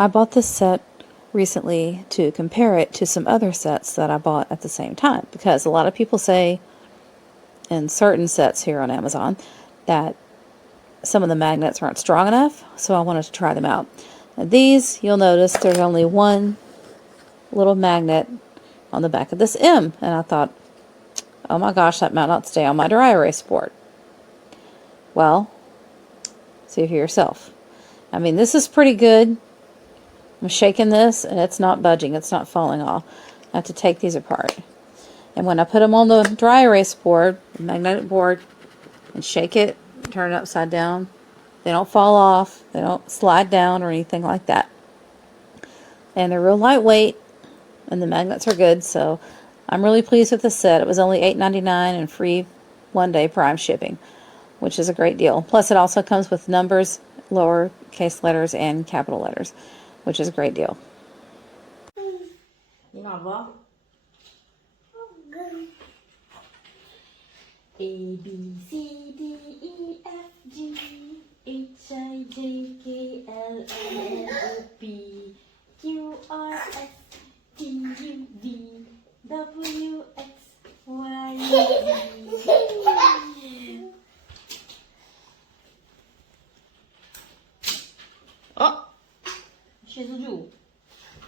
I bought this set recently to compare it to some other sets that I bought at the same time, because a lot of people say in certain sets here on Amazon that some of the magnets aren't strong enough, so I wanted to try them out. Now these, you'll notice there's only one little magnet on the back of this M, and I thought, oh my gosh, that might not stay on my dry erase board. Well, see for yourself. I mean, this is pretty good. I'm shaking this and it's not budging, it's not falling off. I have to take these apart. And when I put them on the dry erase board, the magnetic board, and shake it, turn it upside down, they don't fall off, they don't slide down or anything like that. And they're real lightweight, and the magnets are good, so I'm really pleased with the set. It was only $8.99 and free one-day Prime shipping, which is a great deal. Plus it also comes with numbers, lowercase letters, and capital letters, which is a great deal. You know what? A, B, C, D, E, F, G, H, I, J, K, L, M, N, O, P, Q, R, S, T, U, V, W, X, Y, Z. Oh! 写出去。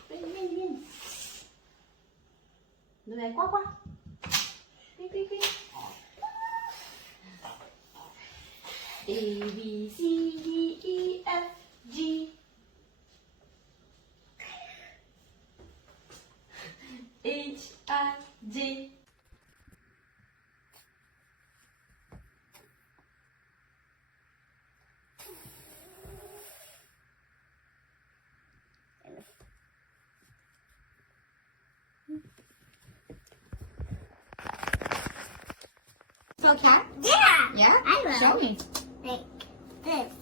变。对不对？呱呱。变。A, B, C, D, E, F, G, H, I, J. So cat? Yeah. Yeah? I will. Show me. Like this.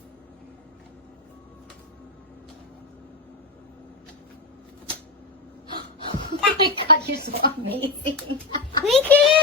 Oh my god, you're so amazing. We can